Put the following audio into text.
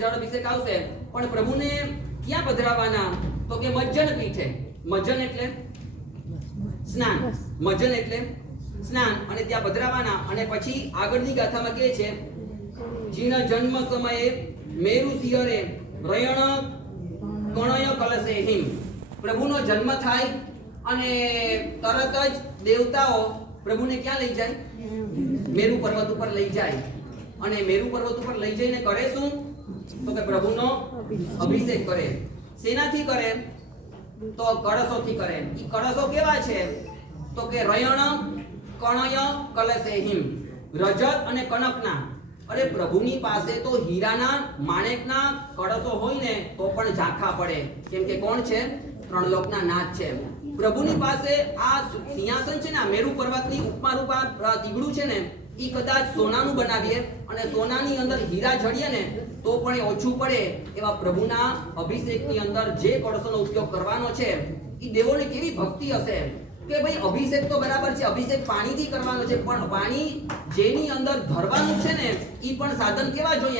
જળ અભિષેક આવશે, પણ પ્રભુને ક્યાં પધરાવવાના? તો કે મજ્જન પીઠે. મજ્જન એટલે સ્નાન, મજ્જન એટલે સ્નાન, અને ત્યાં પધરાવવાના. અને પછી આગળની ગાથામાં કહે છે, જીના જન્મ સમયે મેરુ શિયરે રયણ કણય કલશે હિમ. પ્રભુનો જન્મ થાય અને તરત જ દેવતાઓ પ્રભુને ક્યાં લઈ જાય? મેરુ પર્વત ઉપર લઈ જાય. અને મેરુ પર્વત ઉપર લઈ જઈને કરે શું? તો કે પ્રભુનો અભિષેક કરે. શેનાથી કરે? તો કળશોથી કરે. ઈ કળશો કેવા છે? તો કે રયણ કણય કલશે હિમ, રજત અને કનકના. અરે પ્રભુની પાસે તો હીરાના માણેકના કળશો હોય ને તો પણ ઝાંખા પડે, કેમ કે કોણ છે? ત્રણ લોકના નાથ છે. પ્રભુની પાસે આ સિંહાસન છે ને, આ મેરુ પર્વતની ઉપમા રૂપા દીગડું છે ને, ઈ કદાચ સોનાનું બનાવીએ અને સોનાની અંદર હીરા જડીએ ને તો પણ એ ઓછું પડે. એવા પ્રભુના અભિષેકની અંદર જે કળશોનો ઉપયોગ કરવાનો છે, ઈ દેવોને કેવી ભક્તિ હશે કે ભાઈ અભિષેક તો બરાબર છે, અભિષેક પાણીથી કરવાનો છે, પણ પાણી જેની અંદર ધરવાનું છે ને ઈ પણ સાધન કેવા જોઈએ?